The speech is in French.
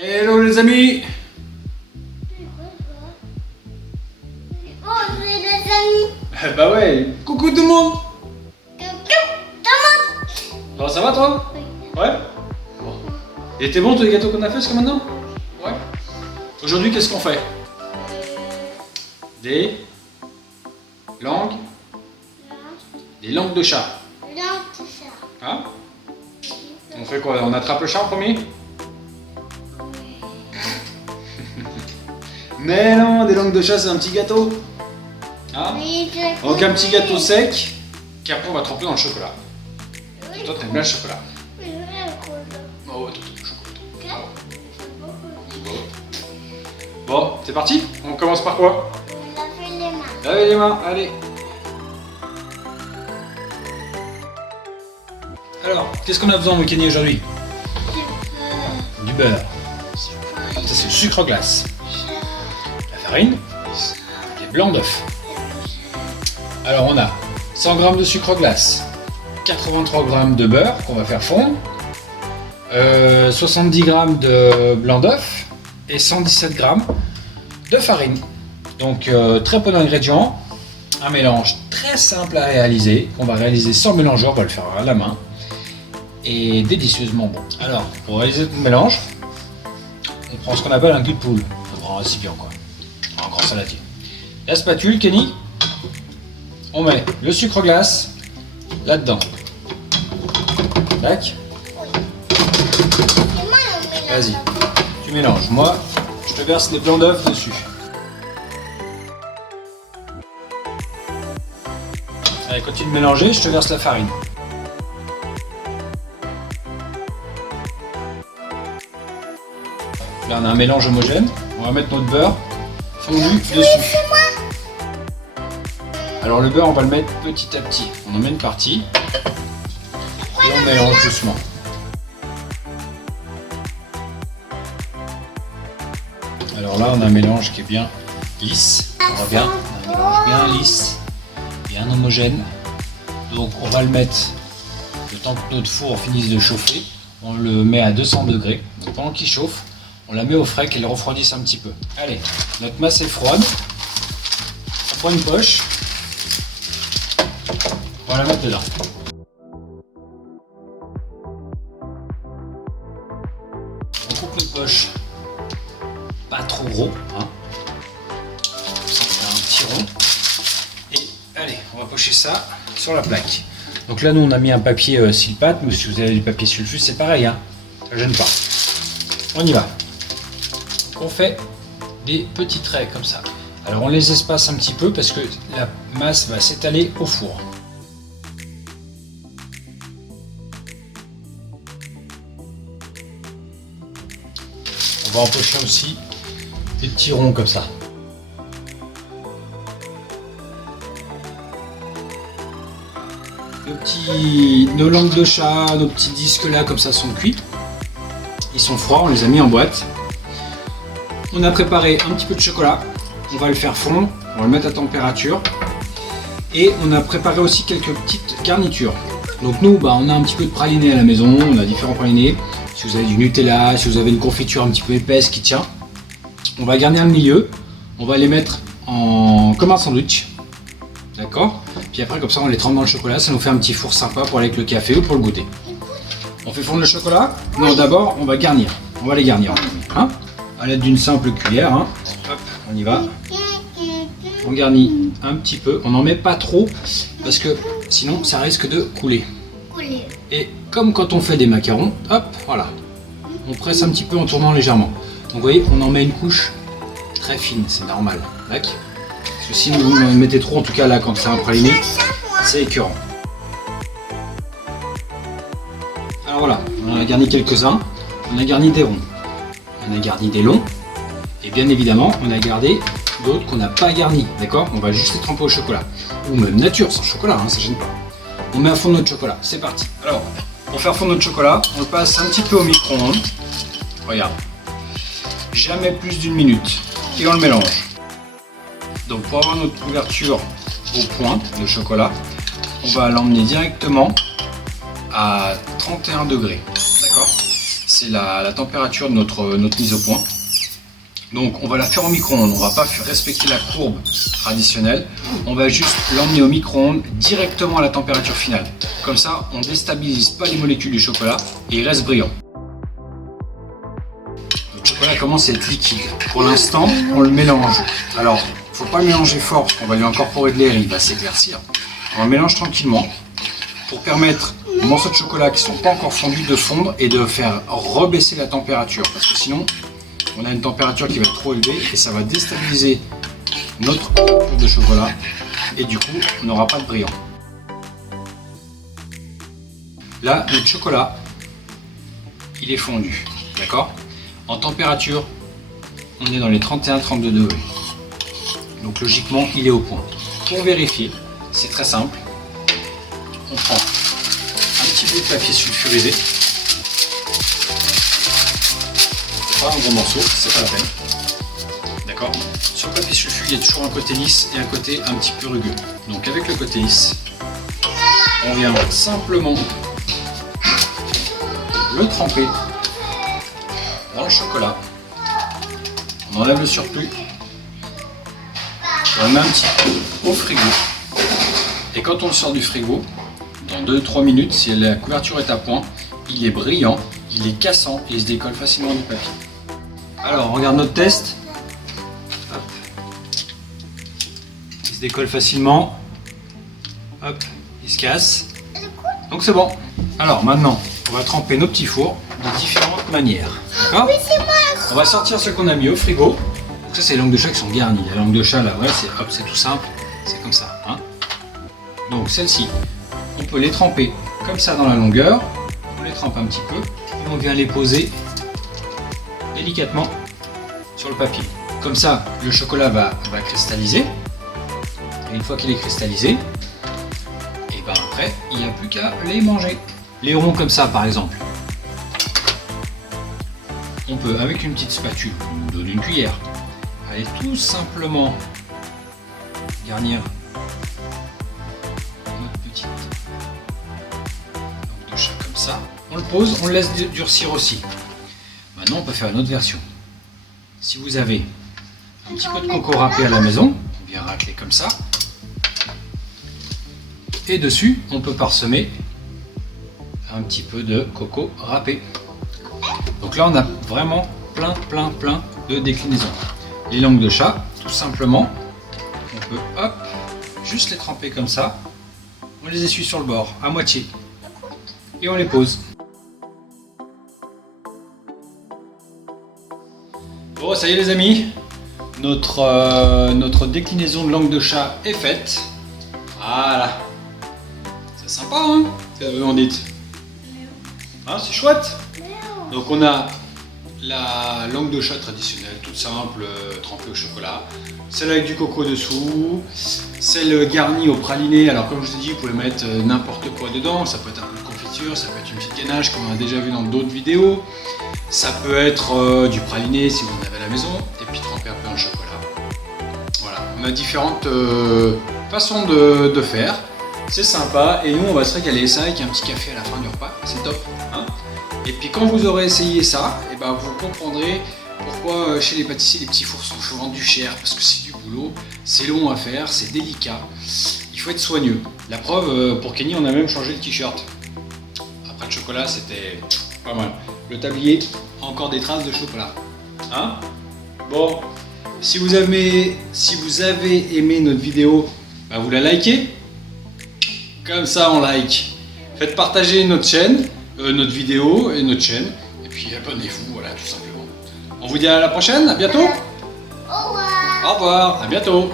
Hello les amis. Oh, c'est les amis. Bah ouais, coucou tout le monde. Comment? Bon, ça va toi? Ouais. Bon. Il était bon tous les gâteaux qu'on a fait jusqu'à maintenant? Ouais. Aujourd'hui, qu'est-ce qu'on fait? Des langues. Des langues de chat. Hein? On fait quoi? On attrape le chat en premier? Mais non, des langues de chat, c'est un petit gâteau. Hein? Donc un petit gâteau sec qu'après on va tremper dans le chocolat. Toi, t'aimes bien le chocolat? Oh, ouais, le chocolat. Bon, c'est parti? On commence par quoi? Lavez les mains, allez. Alors, qu'est-ce qu'on a besoin, Kenny, aujourd'hui? Du beurre. Ça, c'est le sucre glace. La farine. Les blancs d'œufs. Alors, on a 100 g de sucre glace, 83 g de beurre qu'on va faire fondre, 70 g de blanc d'œuf et 117 g de farine. Donc, très peu d'ingrédients. Un mélange très simple à réaliser, qu'on va réaliser sans mélangeur, on va le faire à la main. Et délicieusement bon. Alors, pour réaliser tout le mélange, on prend ce qu'on appelle un cul de poule, un grand récipient quoi, un grand saladier. La spatule, Kenny, on met le sucre glace là-dedans. Tac. Vas-y, tu mélanges. Moi, je te verse les blancs d'œufs dessus. Allez, continue de mélanger, je te verse la farine. Là, on a un mélange homogène. On va mettre notre beurre fondu dessus. Alors le beurre, on va le mettre petit à petit. On en met une partie et on mélange doucement. Alors là, on a un mélange qui est bien lisse. On voit bien, on a un mélange bien lisse, bien homogène. Donc on va le mettre le temps que notre four finisse de chauffer. On le met à 200 degrés. Donc pendant qu'il chauffe, on la met au frais qu'elle refroidisse un petit peu. Allez, notre masse est froide. On prend une poche. On va la mettre dedans. On coupe notre poche pas trop gros. Hein. Ça fait un petit rond. Et allez, on va pocher ça sur la plaque. Donc là, nous, on a mis un papier silpate. Mais si vous avez du papier sulfus, c'est pareil. Hein. Ça gêne pas. On y va. On fait des petits traits comme ça. Alors on les espace un petit peu parce que la masse va s'étaler au four. On va empocher aussi des petits ronds comme ça. Nos langues de chat, nos petits disques là comme ça sont cuits. Ils sont froids, on les a mis en boîte. On a préparé un petit peu de chocolat, on va le faire fondre, on va le mettre à température. Et on a préparé aussi quelques petites garnitures. Donc nous, on a un petit peu de praliné à la maison, on a différents pralinés. Si vous avez du Nutella, si vous avez une confiture un petit peu épaisse qui tient, on va garnir le milieu, on va les mettre comme un sandwich. D'accord? Puis après comme ça on les trempe dans le chocolat, ça nous fait un petit four sympa pour aller avec le café ou pour le goûter. On fait fondre le chocolat? Non, d'abord on va garnir, on va les garnir. Hein? À l'aide d'une simple cuillère, hein. Hop, on y va. On garnit un petit peu, on n'en met pas trop parce que sinon ça risque de couler. Et comme quand on fait des macarons, hop, voilà. On presse un petit peu en tournant légèrement. Donc vous voyez, on en met une couche très fine, c'est normal. Tac. Parce que si vous en mettez trop, en tout cas là quand c'est un praliné, c'est écœurant. Alors voilà, on en a garni quelques-uns, on a garni des ronds. On a garni des longs et bien évidemment on a gardé d'autres qu'on n'a pas garnis, d'accord? On va juste les tremper au chocolat ou même nature sans chocolat, hein, ça gêne pas. On met à fond notre chocolat, c'est parti. Alors pour faire fondre notre chocolat, on le passe un petit peu au micro-ondes. Regarde, jamais plus d'une minute et on le mélange. Donc pour avoir notre couverture au point de chocolat, on va l'emmener directement à 31 degrés, d'accord? c'est la température de notre mise au point. Donc on va la faire au micro-ondes, on va pas respecter la courbe traditionnelle, on va juste l'emmener au micro-ondes directement à la température finale. Comme ça, on déstabilise pas les molécules du chocolat et il reste brillant. Le chocolat commence à être liquide. Pour l'instant, on le mélange. Alors, faut pas le mélanger fort parce qu'on va lui incorporer de l'air et il va s'éclaircir. On le mélange tranquillement pour permettre aux morceaux de chocolat qui sont pas encore fondus de fondre et de faire rebaisser la température parce que sinon, on a une température qui va être trop élevée et ça va déstabiliser notre couverture de chocolat et du coup on n'aura pas de brillant. Là notre chocolat il est fondu, d'accord? En température on est dans les 31-32 degrés. Donc logiquement il est au point. Pour vérifier, c'est très simple. On prend un petit bout de papier sulfurisé. Pas un gros morceau, c'est pas la peine. D'accord? Sur le papier sulfu, il y a toujours un côté lisse et un côté un petit peu rugueux. Donc avec le côté lisse, on vient simplement le tremper dans le chocolat. On enlève le surplus. On le met un petit peu au frigo. Et quand on le sort du frigo, dans 2-3 minutes, si la couverture est à point, il est brillant, il est cassant et il se décolle facilement du papier. Alors, on regarde notre test. Hop. Il se décolle facilement. Hop, il se casse. Donc c'est bon. Alors maintenant, on va tremper nos petits fours de différentes manières. D'accord? On va sortir ce qu'on a mis au frigo. Donc ça, c'est les langues de chat qui sont garnies. La langue de chat là, ouais, c'est tout simple. C'est comme ça. Hein. Donc celle-ci, on peut les tremper comme ça dans la longueur. On les trempe un petit peu et on vient les poser délicatement sur le papier. Comme ça, le chocolat va cristalliser. Et une fois qu'il est cristallisé, et ben après, il n'y a plus qu'à les manger. Les ronds comme ça, par exemple. On peut, avec une petite spatule, ou d'une cuillère, aller tout simplement garnir notre petite langue de chat comme ça. On le pose, on le laisse durcir aussi. Maintenant, on peut faire une autre version. Si vous avez un petit peu de coco râpé à la maison, on vient racler comme ça. Et dessus, on peut parsemer un petit peu de coco râpé. Donc là, on a vraiment plein de déclinaisons. Les langues de chat, tout simplement, on peut hop, juste les tremper comme ça. On les essuie sur le bord, à moitié. Et on les pose. Bon, ça y est les amis, notre déclinaison de langue de chat est faite. Voilà. C'est sympa, hein? Qu'est-ce que vous en dites? Hein, c'est chouette. Donc on a la langue de chat traditionnelle, toute simple, trempée au chocolat. Celle avec du coco dessous. Celle garnie au praliné. Alors comme je vous ai dit, vous pouvez mettre n'importe quoi dedans. Ça peut être un peu de confiture, ça peut être une petite ganache comme on a déjà vu dans d'autres vidéos. Ça peut être du praliné si vous en avez à la maison. Et puis tremper un peu en chocolat. Voilà, on a différentes façons de faire. C'est sympa et nous on va se régaler ça avec un petit café à la fin du repas. C'est top. Hein? Et puis quand vous aurez essayé ça, et ben vous comprendrez pourquoi chez les pâtissiers les petits fours sont vendus cher, parce que c'est du boulot, c'est long à faire, c'est délicat, il faut être soigneux. La preuve, pour Kenny on a même changé de t-shirt. Après le chocolat c'était pas mal. Le tablier, encore des traces de chocolat. Hein? Bon, si vous avez aimé notre vidéo, ben vous la likez. Comme ça on like. Faites partager notre chaîne. Notre vidéo et notre chaîne, et puis abonnez-vous, voilà, tout simplement. On vous dit à la prochaine, à bientôt. Au revoir. Au revoir, à bientôt.